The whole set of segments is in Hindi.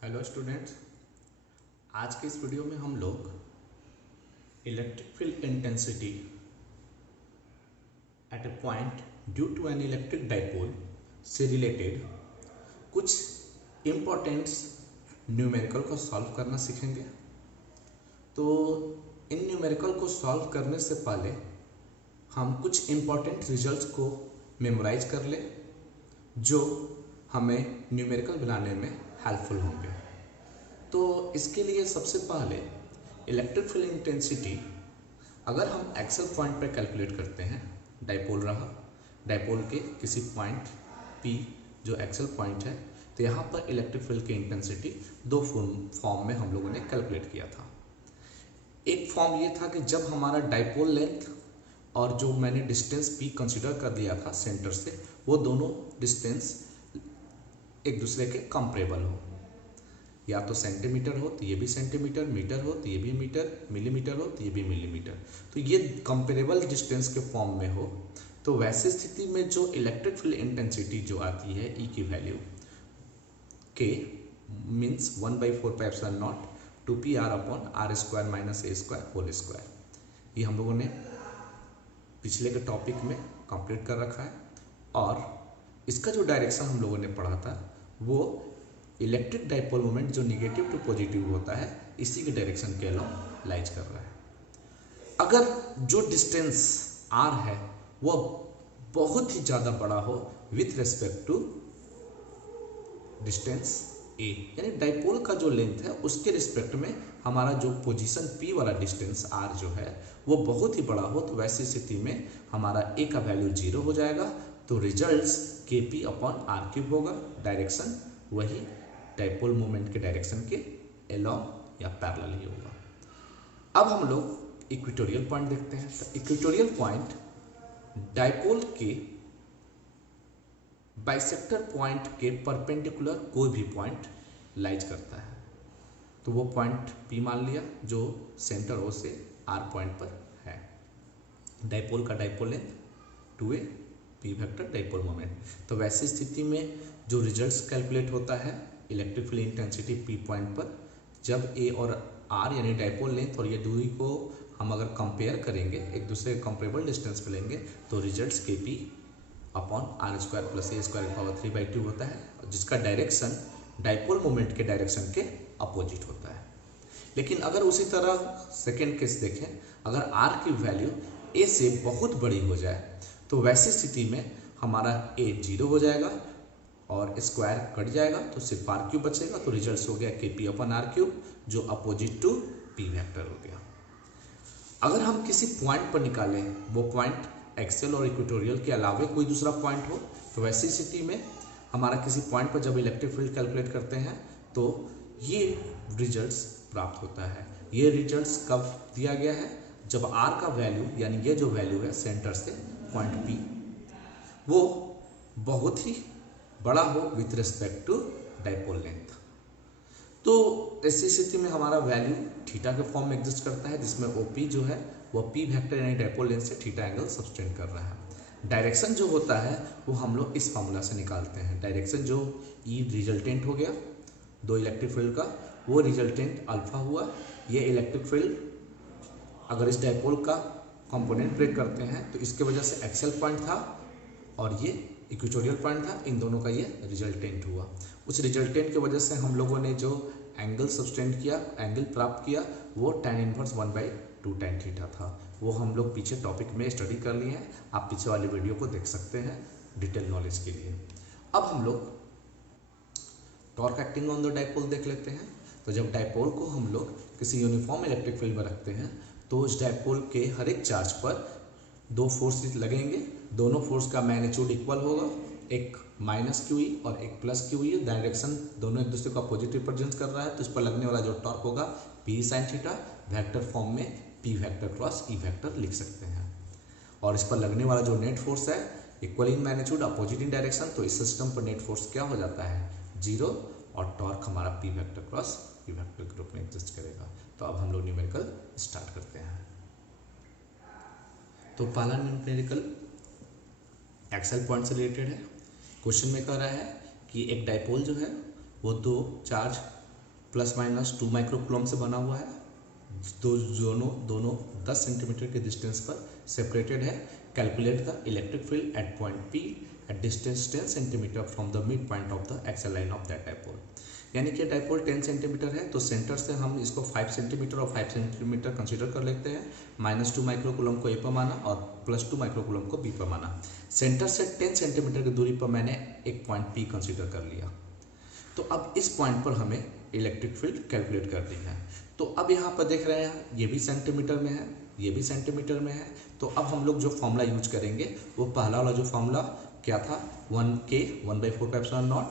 हेलो स्टूडेंट्स, आज के इस वीडियो में हम लोग electric field intensity at a point due to an electric dipole से रिलेटेड कुछ इम्पोर्टेंट्स न्यूमेरिकल को सॉल्व करना सीखेंगे। तो इन न्यूमेरिकल को सॉल्व करने से पहले हम कुछ इम्पोर्टेंट रिजल्ट्स को मेमोराइज कर लें जो हमें न्यूमेरिकल बनाने में हेल्पफुल होंगे। तो इसके लिए सबसे पहले इलेक्ट्रिक फील्ड इंटेंसिटी अगर हम एक्सेल पॉइंट पर कैलकुलेट करते हैं, डाइपोल रहा, डाइपोल के किसी पॉइंट P जो एक्सेल पॉइंट है, तो यहाँ पर इलेक्ट्रिक फील्ड की इंटेंसिटी दो फॉर्म में हम लोगों ने कैलकुलेट किया था। एक फॉर्म ये था कि जब हमारा डाइपोल लेंथ और जो मैंने डिस्टेंस P कंसिडर कर दिया था सेंटर से, वो दोनों डिस्टेंस एक दूसरे के कंपेरेबल हो, या तो सेंटीमीटर हो तो ये भी सेंटीमीटर, मीटर हो तो ये भी मीटर, मिलीमीटर हो तो ये भी मिलीमीटर, तो ये कंपेरेबल डिस्टेंस के फॉर्म में हो। तो वैसी स्थिति में जो इलेक्ट्रिक फील्ड इंटेंसिटी जो आती है E की value K means 1/4πε0 2πr/r² - a² ये हम लोगों ने पिछले के टॉपिक में कंप्लीट कर रखा है। और इसका जो डायरेक्शन हम लोगों ने पढ़ा था वो इलेक्ट्रिक डाइपोल मोमेंट जो निगेटिव टू पॉजिटिव होता है, इसी के डायरेक्शन के अलोंग लाइज कर रहा है। अगर जो डिस्टेंस r है वो बहुत ही ज़्यादा बड़ा हो with respect to distance a, यानी डाइपोल का जो लेंथ है उसके रिस्पेक्ट में हमारा जो पोजीशन P वाला डिस्टेंस r जो है वो बहुत ही बड़ा हो, तो वैसी स्थिति में हमारा a का वैल्यू 0 हो जाएगा। तो रिजल्ट्स Kp/r³ होगा, डायरेक्शन वही डाइपोल मोमेंट के डायरेक्शन के अलोंग या पैरेलल ही होगा। अब हम लोग इक्वेटोरियल पॉइंट देखते हैं। तो इक्वेटोरियल पॉइंट डाइपोल के बाइसेक्टर पॉइंट के परपेंडिकुलर कोई भी पॉइंट लाइज करता है। तो वो पॉइंट P मान लिया जो सेंटर O से R पॉइंट पर है। डाइपोल का dipole length 2a, P vector dipole moment. तो वैसी स्थिति में जो रिजल्ट्स कैलकुलेट होता है electric field intensity P point पर, जब A और R यानी डाइपोल लेंथ और ये दूरी को हम अगर कंपेयर करेंगे, एक दूसरे कंपेरेबल डिस्टेंस पे लेंगे, तो रिजल्ट्स Kp/r² + a² 3/2 होता है, जिसका डायरेक्शन डाइपोल मोमेंट के डायरेक्शन के अपोजिट होता है। लेकिन अगर उसी तरह सेकेंड केस देखें, अगर R की वैल्यू A से बहुत बड़ी हो जाए, तो वैसी स्थिति में हमारा A 0 हो जाएगा और स्क्वायर कट जाएगा, तो सिर्फ r³ बचेगा। तो रिजल्ट हो गया Kp/r³ जो अपोजिट टू P वेक्टर हो गया। अगर हम किसी पॉइंट पर निकालें, वो पॉइंट एक्सेल और इक्वेटोरियल के अलावा कोई दूसरा पॉइंट हो, तो वैसी स्थिति में हमारा किसी पॉइंट पर जब इलेक्ट्रिक फील्ड कैलकुलेट करते हैं तो ये रिजल्ट्स प्राप्त होता है। ये रिजल्ट्स कब दिया गया है? जब r का वैल्यू यानी ये जो वैल्यू है सेंटर से पॉइंट P वो बहुत ही बड़ा हो with respect to dipole length. तो ऐसी स्थिति में हमारा वैल्यू थीटा के फॉर्म में एग्जिस्ट करता है, जिसमें OP जो है वो P वेक्टर यानी डाइपोल लेंथ से थीटा एंगल सब्सटेंड कर रहा है। डायरेक्शन जो होता है वो हम लोग इस फॉर्मूला से निकालते हैं। डायरेक्शन जो E रिजल्टेंट हो गया दो इलेक्ट्रिक फील्ड का, वो रिजल्टेंट अल्फा हुआ। ये इलेक्ट्रिक फील्ड अगर इस डाइपोल का कंपोनेंट ब्रेक करते हैं तो इसके वजह से एक्सेल पॉइंट था और ये इक्वेटोरियल पॉइंट था, इन दोनों का ये रिजल्टेंट हुआ। उस रिजल्टेंट की वजह से हम लोगों ने जो एंगल सब्सटेंड किया, एंगल प्राप्त किया, वो tan 1 1/2 tan थीटा था। वो हम लोग पीछे टॉपिक में स्टडी कर लिए हैं, आप पीछे वाली वीडियो को देख सकते हैं डिटेल नॉलेज के लिए। अब हम लोग torque acting on the dipole देख लेते हैं। तो जब डाइपोल को हम लोग किसी यूनिफॉर्म इलेक्ट्रिक फील्ड में रखते हैं तो उस डाइपोल के हर एक चार्ज पर दो फोर्स लगेंगे, दोनों फोर्स का मैग्नीट्यूड इक्वल होगा, एक -QE और एक +QE। डायरेक्शन दोनों एक दूसरे को पॉजिटिव रिप्रेजेंट कर रहा है, तो इस पर लगने वाला जो टॉर्क होगा P sin theta, vector form में P vector cross E vector लिख सकते हैं। और इस पर लगने वाला जो नेट फोर्स है equal in magnitude opposite in direction, तो इस सिस्टम पर नेट फोर्स क्या हो जाता है 0, और टॉर्क हमारा P vector cross E vector के रूप में एग्जिस्ट करेगा। तो अब हम लोग न्यूमेरिकल स्टार्ट करते हैं। तो पहला न्यूमेरिकल एक्सेल पॉइंट से रिलेटेड है। क्वेश्चन में कह रहा है कि एक डाइपोल जो है वो दो चार्ज ±2 माइक्रोकूलम से बना हुआ है। दोनों 10 सेंटीमीटर के डिस्टेंस पर सेपरेटेड है। Calculate the electric field eight point P at distance 10 centimetre from the mid point of the axle line of that dipole. यानी कि डायपोल 10 सेंटीमीटर है, तो सेंटर से हम इसको 5 सेंटीमीटर और 5 सेंटीमीटर कंसीडर कर लेते हैं। -2 माइक्रोकूलम को ए पर माना और +2 माइक्रोकूलम को बी पर माना। सेंटर से 10 सेंटीमीटर की दूरी पर मैंने एक पॉइंट P कंसीडर कर लिया। तो अब इस पॉइंट पर हमें इलेक्ट्रिक फील्ड कैलकुलेट करनी है। तो अब यहाँ पर देख रहे हैं ये भी सेंटीमीटर में है, ये भी सेंटीमीटर में है। तो अब हम लोग जो फॉर्मूला यूज करेंगे वो पहला वाला जो फॉर्मूला क्या था, 1K 1/4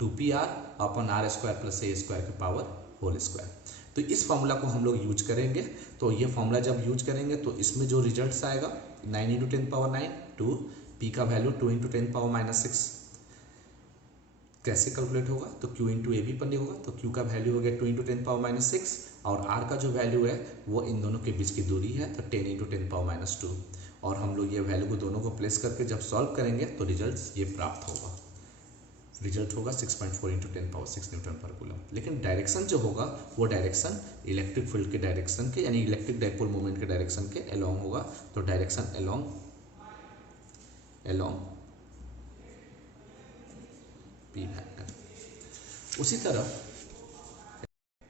2PR अपन r² + a² की पावर होल स्क्वायर। तो इस फॉर्मूला को हम लोग यूज करेंगे। तो ये फॉर्मूला जब यूज करेंगे तो इसमें जो रिजल्ट्स आएगा 9 × 10⁻9 2, P का वैल्यू 2 × 10⁻6 कैसे कैलकुलेट होगा, तो Q × AB पर नहीं होगा, तो Q का वैल्यू हो गया 2 × 10⁻6 और R का जो वैल्यू है वो इन दोनों के बीच की दूरी है, तो 10 × 10⁻2। और हम लोग ये वैल्यू को दोनों को प्लेस करके जब सॉल्व करेंगे तो रिजल्ट ये प्राप्त होगा। रिजल्ट होगा 6.4 × 10⁻6 न्यूटन पर कूलम। लेकिन डायरेक्शन जो होगा वो डायरेक्शन इलेक्ट्रिक फील्ड के डायरेक्शन के यानी इलेक्ट्रिक डायपोल मोमेंट के डायरेक्शन के अलोंग होगा। तो डायरेक्शन अलोंग P वेक्टर। उसी तरह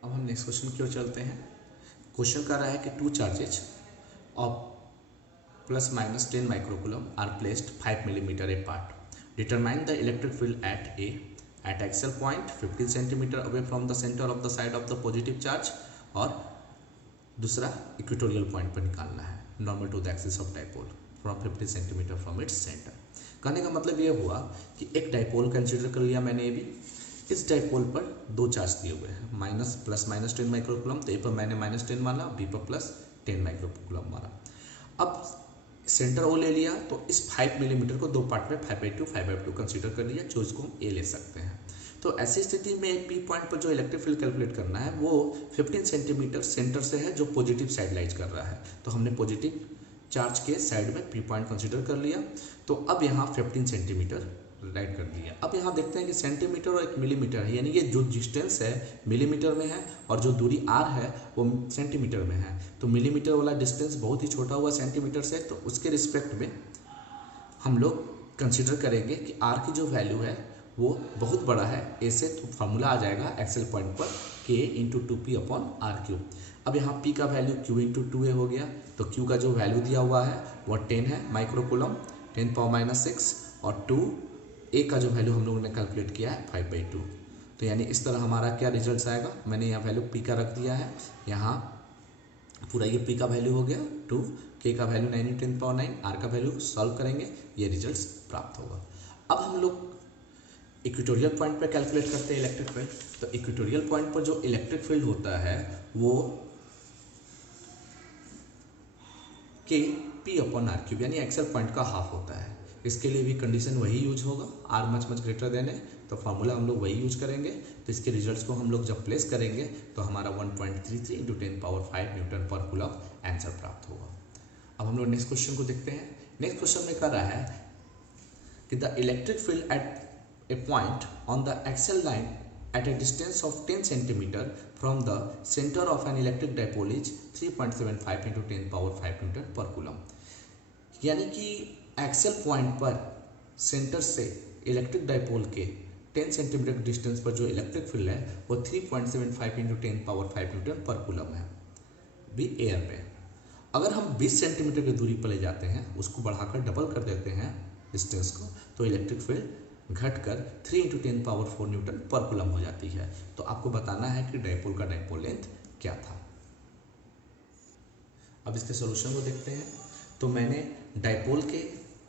अब हम नेक्स्ट क्वेश्चन की ओर चलते हैं। क्वेश्चन कर रहा है कि 2 charges of ±10 microcoulomb are placed 5 millimetre apart. Determine the electric field at A at axial point 15 centimeter away from the center of the side of the positive charge, और दूसरा इक्वेटोरियल पॉइंट पर निकालना है normal to the axis of dipole from 15 centimetre from its centre. कहने का मतलब ये हुआ कि एक डायपोल कंसिडर कर लिया मैंने। भी इस डायपोल पर 2 चार्ज दिए हुए हैं, ±10 माइक्रोकूलम, तो ए पर मैंने -10 माना, बी पर +10 माइक्रोकूलम माना। अब सेंटर ओ ले लिया तो इस 5 मिलीमीटर को 2 पार्ट में 5/2 5/2 कंसीडर कर लिया, जो इसको हम ए ले सकते हैं। तो ऐसी स्थिति में पी पॉइंट पर जो इलेक्ट्रिक फील्ड कैलकुलेट करना है वो 15 सेंटीमीटर सेंटर से है, जो पॉजिटिव साइड लाइज कर रहा है। तो हमने पॉजिटिव चार्ज के साइड में पी पॉइंट कंसीडर कर लिया। तो अब यहाँ 15 सेंटीमीटर राइट कर दिया। अब यहाँ देखते हैं कि सेंटीमीटर और 1 मिलीमीटर है, यानी ये जो डिस्टेंस है मिलीमीटर में है और जो दूरी r है वो सेंटीमीटर में है। तो मिलीमीटर वाला डिस्टेंस बहुत ही छोटा हुआ सेंटीमीटर से, तो उसके रिस्पेक्ट में हम लोग कंसिडर करेंगे कि r की जो वैल्यू है वो बहुत बड़ा है a से। तो फार्मूला आ जाएगा एक्सेल पॉइंट पर K × 2P/r³। अब यहाँ P का वैल्यू Q × 2a हो गया, तो Q का जो वैल्यू दिया हुआ है वो 10 है माइक्रोकूलम 10⁻⁻6 और 2 ए का जो वैल्यू हम लोगों ने कैलकुलेट किया है 5/2। तो यानी इस तरह हमारा क्या रिजल्ट आएगा, मैंने यहाँ वैल्यू P का रख दिया है, यहाँ पूरा ये P का वैल्यू हो गया 2, K का वैल्यू 9 × 10⁻9, R का वैल्यू सॉल्व करेंगे, ये रिजल्ट प्राप्त होगा। अब हम लोग इक्वेटोरियल पॉइंट पर कैलकुलेट करते हैं इलेक्ट्रिक फील्ड। तो इक्वेटोरियल पॉइंट पर जो इलेक्ट्रिक फील्ड होता है वो K/P/r³ यानी एक्सेल पॉइंट का हाफ होता है। इसके लिए भी कंडीशन वही यूज होगा, r मच ग्रेटर देन है, तो फार्मूला हम लोग वही यूज करेंगे। तो इसके रिजल्ट्स को हम लोग जब प्लेस करेंगे तो हमारा 1.33 × 10⁻5 न्यूटन पर कूलम आंसर प्राप्त होगा। अब हम लोग नेक्स्ट क्वेश्चन को देखते हैं। नेक्स्ट क्वेश्चन में कर रहा है कि the electric field at a point on the axial line at a distance of 10 cm from the center of an electric dipole is 3.75 × 10⁻5 Newton पर कूलम। यानी कि एक्सेल पॉइंट पर सेंटर से इलेक्ट्रिक डायपोल के 10 सेंटीमीटर डिस्टेंस पर जो इलेक्ट्रिक फील्ड है वो 3.75 × 10⁻5 न्यूटन पर कूलम है, भी एयर पे। अगर हम 20 सेंटीमीटर की दूरी पर ले जाते हैं, उसको बढ़ाकर डबल कर देते हैं डिस्टेंस को, तो इलेक्ट्रिक फील्ड घटकर 3 × 10⁻4 न्यूटन पर कूलम हो जाती है। तो आपको बताना है कि डायपोल का डायपोल लेंथ क्या था। अब इसके सॉल्यूशन को देखते हैं। तो मैंने डायपोल के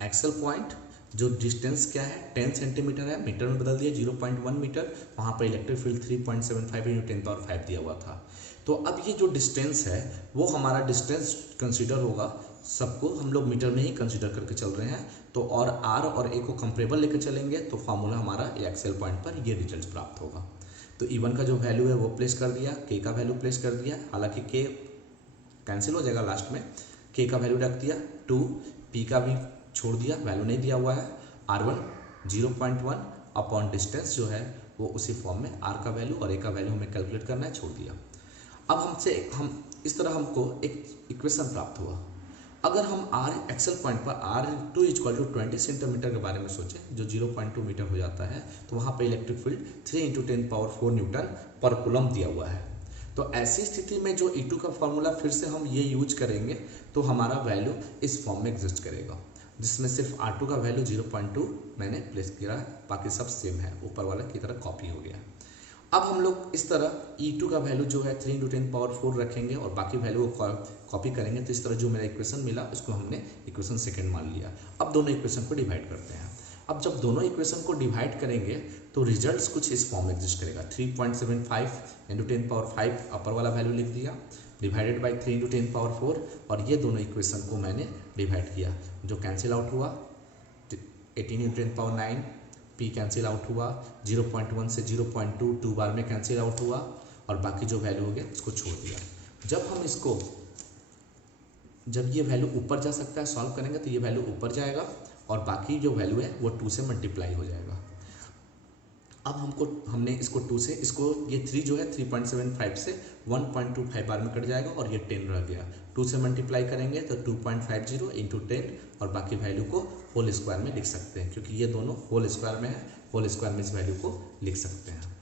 एक्सेल पॉइंट जो डिस्टेंस क्या है 10 सेंटीमीटर है, मीटर में बदल दिया 0.1 मीटर, वहाँ पर इलेक्ट्रिक फील्ड 3.75 × 10⁻5 दिया हुआ था। तो अब ये जो डिस्टेंस है वो हमारा डिस्टेंस कंसीडर होगा, सबको हम लोग मीटर में ही कंसीडर करके चल रहे हैं। तो और r और a को कंपेरेबल लेकर चलेंगे तो फार्मूला हमारा एक्सेल पॉइंट पर ये रिजल्ट प्राप्त होगा। तो E1 का जो वैल्यू है वो प्लेस कर दिया, K का वैल्यू प्लेस कर दिया, हालांकि K कैंसिल हो जाएगा लास्ट में, K का वैल्यू रख दिया 2, P का भी छोड़ दिया, वैल्यू नहीं दिया हुआ है, R1 0.1 अपॉन डिस्टेंस जो है वो उसी फॉर्म में आर का वैल्यू और ए का वैल्यू हमें कैलकुलेट करना है, छोड़ दिया। अब हम इस तरह हमको एक इक्वेशन प्राप्त हुआ। अगर हम आर एक्सेल पॉइंट पर R2 = 20 सेंटीमीटर के बारे में सोचें, जो 0.2 मीटर हो जाता है, तो वहाँ पे इलेक्ट्रिक फील्ड 3 × 10⁴ न्यूटन पर कूलम दिया हुआ है। तो ऐसी स्थिति में जो E2 का फॉर्मूला फिर से हम ये यूज करेंगे तो हमारा वैल्यू इस फॉर्म में एग्जिस्ट करेगा, जिसमें सिर्फ R2 का वैल्यू 0.2 मैंने प्लेस किया है, बाकी सब सेम है, ऊपर वाला की तरह कॉपी हो गया। अब हम लोग इस तरह E2 का वैल्यू जो है 3 × 10⁴ रखेंगे और बाकी वैल्यू को कॉपी करेंगे। तो इस तरह जो मेरा इक्वेशन मिला उसको हमने इक्वेशन सेकंड मान लिया। अब दोनों इक्वेशन को डिवाइड करते हैं। अब जब दोनों इक्वेशन को डिवाइड करेंगे तो रिजल्ट्स कुछ इस फॉर्म में एग्जिस्ट करेगा। 3.75 × 10⁵ अपर वाला वैल्यू लिख दिया, डिवाइडेड बाई 3 × 10⁴, और ये दोनों इक्वेशन को मैंने डिवाइड किया, जो कैंसिल आउट हुआ। 18 × 10⁹, P कैंसिल आउट हुआ, 0.1 से 0.2 2 बार में कैंसिल आउट हुआ, और बाकी जो वैल्यू हो गया उसको छोड़ दिया। जब ये वैल्यू ऊपर जा सकता है, सॉल्व करेंगे तो ये वैल्यू ऊपर जाएगा और बाकी जो वैल्यू है वो 2 से मल्टीप्लाई हो जाएगा। अब हमने इसको 2 से ये 3 जो है 3.75 से 1.25 बार में कट जाएगा और ये 10 रह गया। 2 से मल्टीप्लाई करेंगे तो 2.50 × 10 और बाकी वैल्यू को होल स्क्वायर में लिख सकते हैं, क्योंकि ये दोनों होल स्क्वायर में है, होल स्क्वायर में इस वैल्यू को लिख सकते हैं।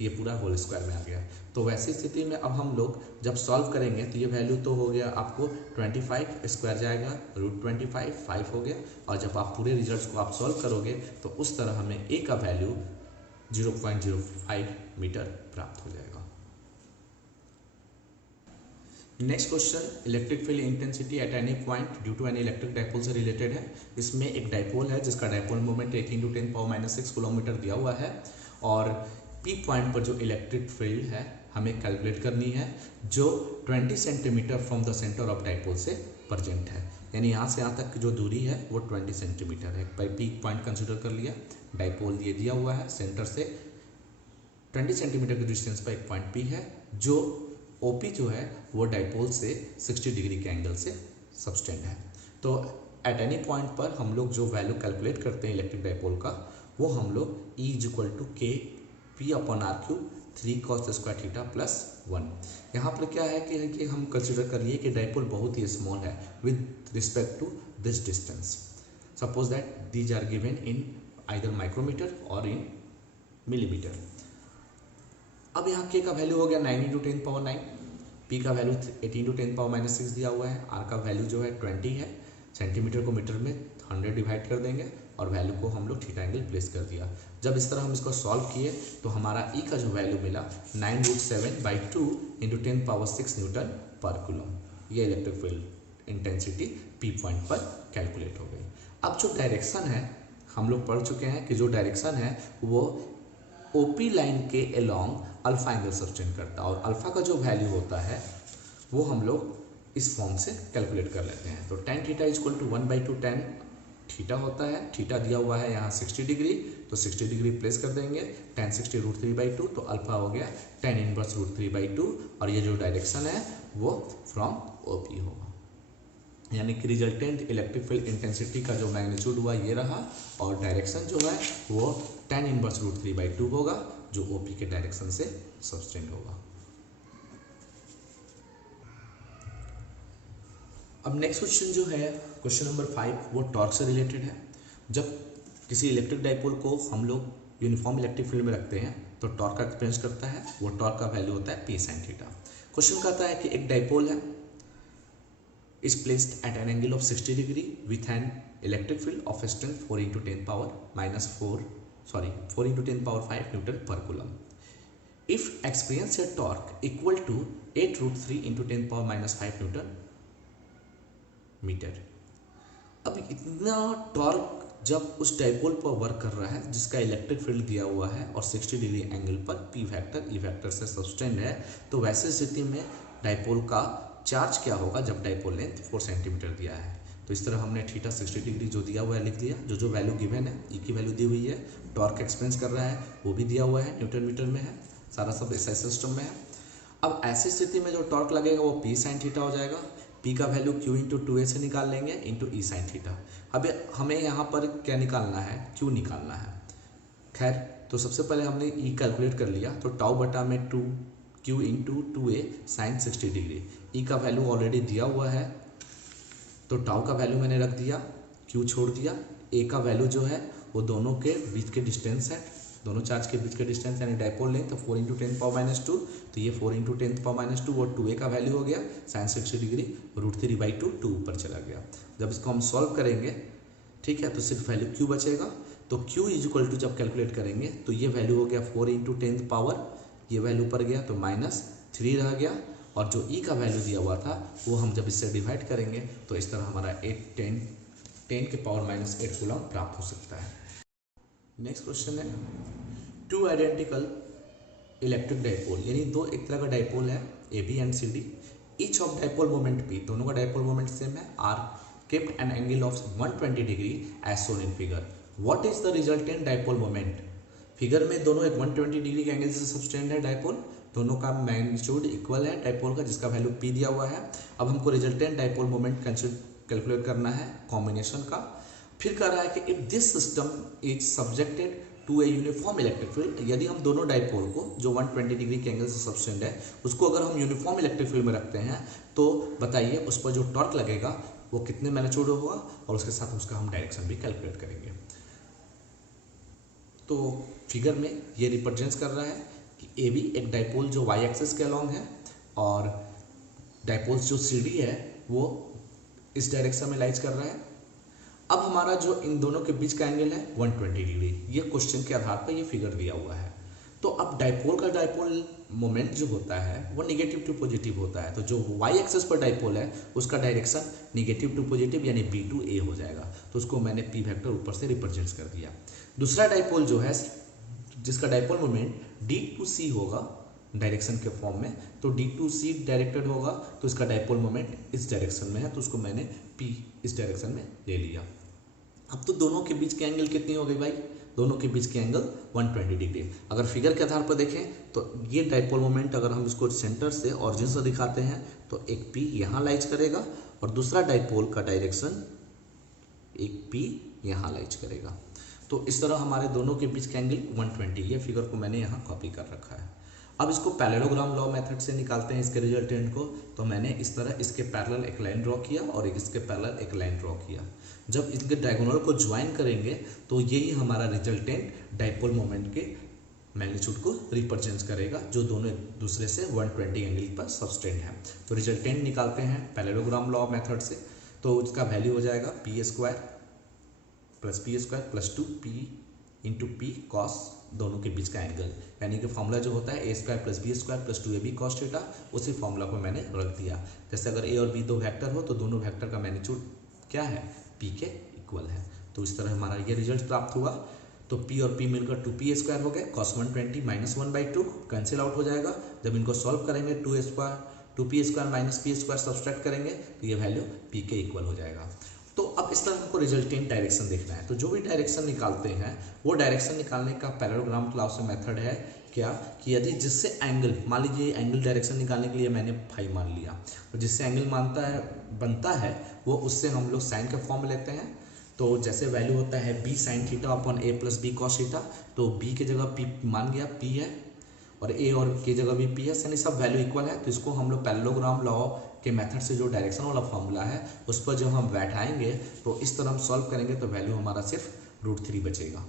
ये पूरा होल स्क्वायर में आ गया। तो वैसी स्थिति में अब हम लोग जब सॉल्व करेंगे तो ये वैल्यू तो हो गया आपको 25 स्क्वायर जाएगा, √25 5 हो गया, और जब आप पूरे रिजल्ट्स को आप सॉल्व करोगे तो उस तरह हमें ए का वैल्यू 0.05 मीटर प्राप्त हो जाएगा। Next question, electric field intensity at any point due to any electric dipole से रिलेटेड है। इसमें एक डाइपोल है जिसका डाइपोल मोमेंट 18 × 10⁻⁶ किलोमीटर दिया हुआ है, और पी पॉइंट पर जो इलेक्ट्रिक फील्ड है हमें कैलकुलेट करनी है, जो 20 centimetre from the centre of dipole से प्रेजेंट है। यानी यहाँ से यहाँ तक की जो दूरी है वो 20 सेंटीमीटर है। पी पॉइंट कंसिडर कर लिया, डाइपोल ये दिया हुआ है, सेंटर से 20 सेंटीमीटर के डिस्टेंस पर एक पॉइंट पी है, जो ओपी जो है वो डाइपोल से 60 डिग्री के एंगल से सबस्टेंड है। तो एट एनी पॉइंट पर हम लोग जो वैल्यू कैलकुलेट करते हैं इलेक्ट्रिक डाइपोल का, वो हम लोग E = K P/R³ 3 cos² θ +1। यहाँ पर क्या है कि हम कंसिडर कर लिए कि डाइपोल बहुत ही स्मॉल है with respect to this distance. Suppose that these are given in either micrometre और इन मिलीमीटर। अब यहाँ K का वैल्यू हो गया 9 × 10⁹, P का वैल्यू 18 × 10⁻⁶ दिया हुआ है, R का वैल्यू जो है 20 है, सेंटीमीटर को मीटर में 100 डिवाइड कर देंगे और वैल्यू को हम लोग थीटा एंगल प्लेस कर दिया। जब इस तरह हम इसको सॉल्व किए तो हमारा E का जो वैल्यू मिला 9√7/2 × 10⁻⁶ न्यूटन पर कूलम। ये electric field intensity P point पर कैलकुलेट हो गई। अब जो डायरेक्शन है, हम लोग पढ़ चुके हैं कि जो डायरेक्शन है वो OP लाइन के अलोंग अल्फा एंगल सस्टेन करता है, और अल्फा का जो वैल्यू होता है वो हम लोग इस फॉर्म से कैलकुलेट कर लेते हैं। तो tan θ = 1/2 tan थीटा होता है। थीटा दिया हुआ है यहाँ 60 डिग्री, तो 60 डिग्री प्लेस कर देंगे, tan 60 √3/2, तो अल्फा हो गया tan 1 √3/2, और ये जो डायरेक्शन है वो फ्रॉम OP होगा। यानी कि रिजल्टेंट इलेक्ट्रिक फील्ड इंटेंसिटी का जो मैग्नीट्यूड हुआ ये रहा, और डायरेक्शन जो है वो tan 1 √3/2 होगा, जो OP के डायरेक्शन से सब्सटेंड होगा। अब नेक्स्ट क्वेश्चन जो है क्वेश्चन नंबर 5, वो टॉर्क से रिलेटेड है। जब किसी इलेक्ट्रिक डाइपोल को हम लोग यूनिफॉर्म इलेक्ट्रिक फील्ड में रखते हैं तो टॉर्क का एक्सपीरियंस करता है, वो टॉर्क का वैल्यू होता है P sin θ। क्वेश्चन कहता है कि एक डाइपोल है, is placed at an angle of 60 degree with an electric field of strength 4 × 10⁻⁵ newton पर coulomb. If experience a torque equal to 8√3 × 10⁻⁵ newton metre. अब इतना टॉर्क जब उस डाइपोल पर वर्क कर रहा है जिसका इलेक्ट्रिक फील्ड दिया हुआ है और 60 डिग्री एंगल पर P वेक्टर E वेक्टर से सस्टेंड है, तो वैसे स्थिति में डाइपोल का चार्ज क्या होगा जब डाइपोल लेंथ 4 सेंटीमीटर दिया है। तो इस तरह हमने थीटा 60 डिग्री जो दिया हुआ है लिख दिया, जो वैल्यू गिवन है E की वैल्यू दी हुई है, टॉर्क एक्सपीरियंस कर रहा है वो भी दिया हुआ है, न्यूटन मीटर में है, सारा सब SI सिस्टम में है। अब ऐसी स्थिति में जो टॉर्क लगेगा वो P sin θ हो जाएगा। P का वैल्यू Q × 2a से निकाल लेंगे इंटू E sin θ। अब हमें यहाँ पर क्या निकालना है, Q निकालना है। खैर तो सबसे पहले हमने ई कैलकुलेट कर लिया, तो टाउ बटा में 2 Q into 2a sine 60 degree. E का वैल्यू ऑलरेडी दिया हुआ है, तो टाउ का वैल्यू मैंने रख दिया, क्यू छोड़ दिया, ए का वैल्यू जो है वो दोनों के बीच के डिस्टेंस है, दोनों चार्ज के बीच के डिस्टेंस यानी डाइपोल लेंथ, तो 4 इंटू 10⁻², तो ये 4 इंटू 10⁻², और 2a का वैल्यू हो गया साइन 60 डिग्री, √3/2 2 ऊपर चला गया। जब इसको हम सॉल्व करेंगे, ठीक है, तो सिर्फ वैल्यू q बचेगा। तो q इक्वल टू जब कैलकुलेट करेंगे तो ये वैल्यू हो गया 4 इंटू 10 पावर, ये वैल्यू पर गया तो -3 रह गया, और जो e का वैल्यू दिया हुआ था वो हम जब इससे डिवाइड करेंगे तो इस तरह हमारा 10 के पावर -8 कूलम प्राप्त हो सकता है। नेक्स्ट क्वेश्चन है, 2 आइडेंटिकल इलेक्ट्रिक डाइपोल, यानी दो एक तरह का डाइपोल है A B and C D, each of dipole moment P, दोनों का डाइपोल मोमेंट सेम है, are kept an angle of 120 degree as shown in figure. What is the resultant dipole moment? Figure में दोनों एक 120 डिग्री के एंगल से सब्सटेंड है डाइपोल, दोनों का मैग्नीट्यूड इक्वल है डाइपोल का, जिसका वैल्यू पी दिया हुआ है। अब हमको रिजल्टेंट डाइपोल मोमेंट कैलकुलेट करना है कॉम्बिनेशन का। फिर कह रहा है कि if this system is subjected to a uniform electric field, यदि हम दोनों डाइपोल को जो 120 डिग्री के एंगल से सब्सटेंड है उसको अगर हम यूनिफॉर्म इलेक्ट्रिक फील्ड में रखते हैं तो बताइए उस पर जो टॉर्क लगेगा वो कितने मैग्नीट्यूड होगा, और उसके साथ उसका हम डायरेक्शन भी कैलकुलेट करेंगे। तो फिगर में ये रिप्रेजेंट्स कर रहा है कि ए बी एक डाइपोल जो वाई एक्सिस के अलॉन्ग है, और डाइपोल्स जो सी डी है वो इस डायरेक्शन में लाइज कर रहा है। अब हमारा जो इन दोनों के बीच का एंगल है 120 डिग्री, ये क्वेश्चन के आधार पर ये फिगर दिया हुआ है। तो अब डाइपोल का डाइपोल मोमेंट जो होता है वो निगेटिव टू पॉजिटिव होता है, तो जो वाई एक्सिस पर डाइपोल है उसका डायरेक्शन निगेटिव टू पॉजिटिव यानी बी टू ए हो जाएगा, तो उसको मैंने पी वेक्टर ऊपर से रिप्रेजेंट कर दिया। दूसरा डाइपोल जो है जिसका डाइपोल मोमेंट डी टू सी होगा डायरेक्शन के फॉर्म में, तो डी टू सी डायरेक्टेड होगा, तो इसका डाइपोल मोमेंट इस डायरेक्शन में है, तो उसको मैंने पी इस डायरेक्शन में ले लिया। अब तो दोनों के बीच के एंगल कितनी हो गई भाई? दोनों के बीच के एंगल 120 डिग्री। अगर फिगर के आधार पर देखें तो ये डाइपोल मोमेंट अगर हम इसको सेंटर से ऑरिजिन से दिखाते हैं तो एक पी यहाँ लाइज करेगा और दूसरा डाइपोल का डायरेक्शन एक पी यहाँ लाइज करेगा। तो इस तरह हमारे दोनों के बीच का एंगल 120, ये फिगर को मैंने यहाँ कॉपी कर रखा है। अब इसको पैरेललोग्राम लॉ मेथड से निकालते हैं इसके रिजल्टेंट को, तो मैंने इस तरह इसके पैरेलल एक लाइन ड्रॉ किया और इसके पैरेलल एक लाइन ड्रॉ किया। जब इसके डायगोनल को ज्वाइन करेंगे तो यही हमारा रिजल्टेंट डाइपोल मोमेंट के मैग्नीट्यूड को रिप्रेजेंट करेगा, जो दोनों एक दूसरे से 120 एंगल पर सब्सटेंड है। तो रिजल्टेंट निकालते हैं पैरेललोग्राम लॉ मेथड से, तो उसका वैल्यू हो जाएगा P square plus 2p into P cos दोनों के बीच का एंगल, यानी कि फॉर्मूला जो होता है a² + b² + 2ab cos theta, उसी फॉर्मूला को मैंने रख दिया। जैसे अगर a और b दो वेक्टर हो तो दोनों वेक्टर का मैग्नीट्यूड क्या है? p के इक्वल है। तो इस तरह हमारा ये रिजल्ट प्राप्त हुआ। तो p और p मिलकर 2p² हो गए, cos 120 -1/2 कैंसिल आउट हो जाएगा। जब इनको सॉल्व करेंगे 2p² - p² सब्सट्रैक्ट करेंगे तो ये वैल्यू p के इक्वल हो जाएगा। तो अब इस तरह हमको रिजल्टेंट डायरेक्शन देखना है, तो जो भी डायरेक्शन निकालते हैं वो डायरेक्शन निकालने का पैरेललोग्राम लॉ से मेथड है क्या कि यदि जिससे एंगल, मान लीजिए एंगल डायरेक्शन निकालने के लिए मैंने फाई मान लिया, तो जिससे एंगल बनता है वो उससे हम लोग साइन के फॉर्म में लेते हैं। तो जैसे वैल्यू होता है b sin theta upon a + b cos theta, तो b की जगह p मान गया p है और a और की जगह भी p है, यानी सब वैल्यू इक्वल है। तो इसको हम लोग पैरेललोग्राम लॉ के मेथड से जो डायरेक्शन वाला फॉर्मूला है उस पर जब हम बैठाएंगे तो इस तरह हम सॉल्व करेंगे तो वैल्यू हमारा सिर्फ √3 बचेगा।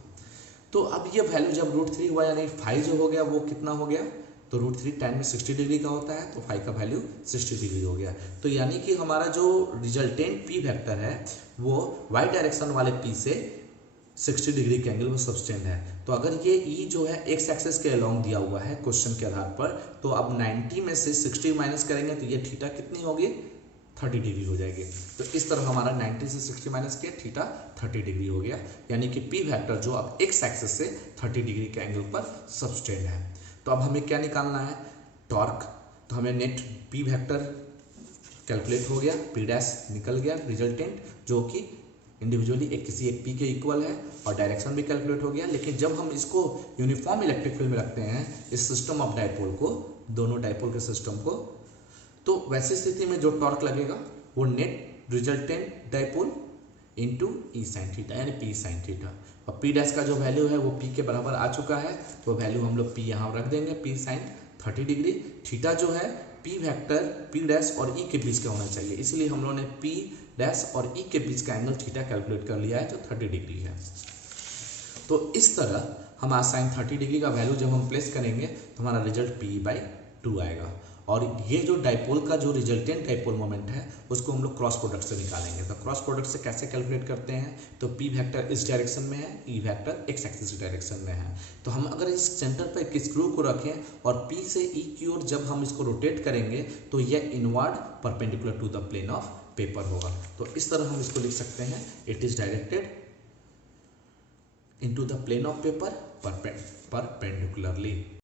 तो अब ये वैल्यू जब √3 हुआ यानी फाई जो हो गया वो कितना हो गया? तो √3 tan में 60 डिग्री का होता है, तो फाई का वैल्यू 60 डिग्री हो गया। तो यानी कि हमारा जो रिजल्टेंट पी वेक्टर है वो वाई डायरेक्शन वाले पी से 60 डिग्री के एंगल में सब्सटेंड है। तो अगर ये ई जो है एक्स एक्सिस के अलॉन्ग दिया हुआ है क्वेश्चन के आधार पर, तो अब 90 में से 60 माइनस करेंगे तो ये थीटा कितनी होगी? 30 डिग्री हो जाएगी। तो इस तरह हमारा 90 से 60 माइनस किया, थीटा 30 डिग्री हो गया, यानी कि पी वेक्टर जो अब एक्स एक्सिस से 30 डिग्री के एंगल पर सब्सटेंड है। तो अब हमें क्या निकालना है? टॉर्क। तो हमें नेट पी वेक्टर कैलकुलेट हो गया, p डैश निकल गया रिजल्टेंट, जो कि इंडिविजुअली किसी एक पी के इक्वल है, और डायरेक्शन भी कैलकुलेट हो गया। लेकिन जब हम इसको यूनिफॉर्म इलेक्ट्रिक फील्ड में रखते हैं इस सिस्टम ऑफ डाइपोल को, दोनों डाइपोल के सिस्टम को, तो वैसी स्थिति में जो टॉर्क लगेगा वो नेट रिजल्टेंट डाइपोल इंटू ई साइन थीटा यानी पी साइन थीटा। और पी डैश का जो वैल्यू है वो पी के बराबर आ चुका है, तो वैल्यू हम लोग पी यहाँ रख देंगे, पी साइन 30 डिग्री। थीटा जो है पी वेक्टर पी डैश और ई के बीच का होना चाहिए, इसलिए हम लोगों ने पी डैश और ई के बीच का एंगल थीटा कैलकुलेट कर लिया है जो 30 डिग्री है। तो इस तरह हमारा साइन 30 डिग्री का वैल्यू जब हम प्लेस करेंगे तो हमारा रिजल्ट P/2 आएगा। और ये जो डाइपोल का जो रिजल्टेंट डाइपोल मोमेंट है उसको हम लोग क्रॉस प्रोडक्ट से निकालेंगे। तो क्रॉस प्रोडक्ट से कैसे कैलकुलेट करते हैं, तो पी वेक्टर इस डायरेक्शन में है, E vector x axis direction में है। तो हम अगर इस सेंटर पर एक स्क्रू को रखें और पी से ई की ओर जब हम इसको रोटेट करेंगे तो यह inward perpendicular to the plane of paper होगा। तो इस तरह हम इसको लिख सकते हैं, it is directed into the plane of paper perpendicularly।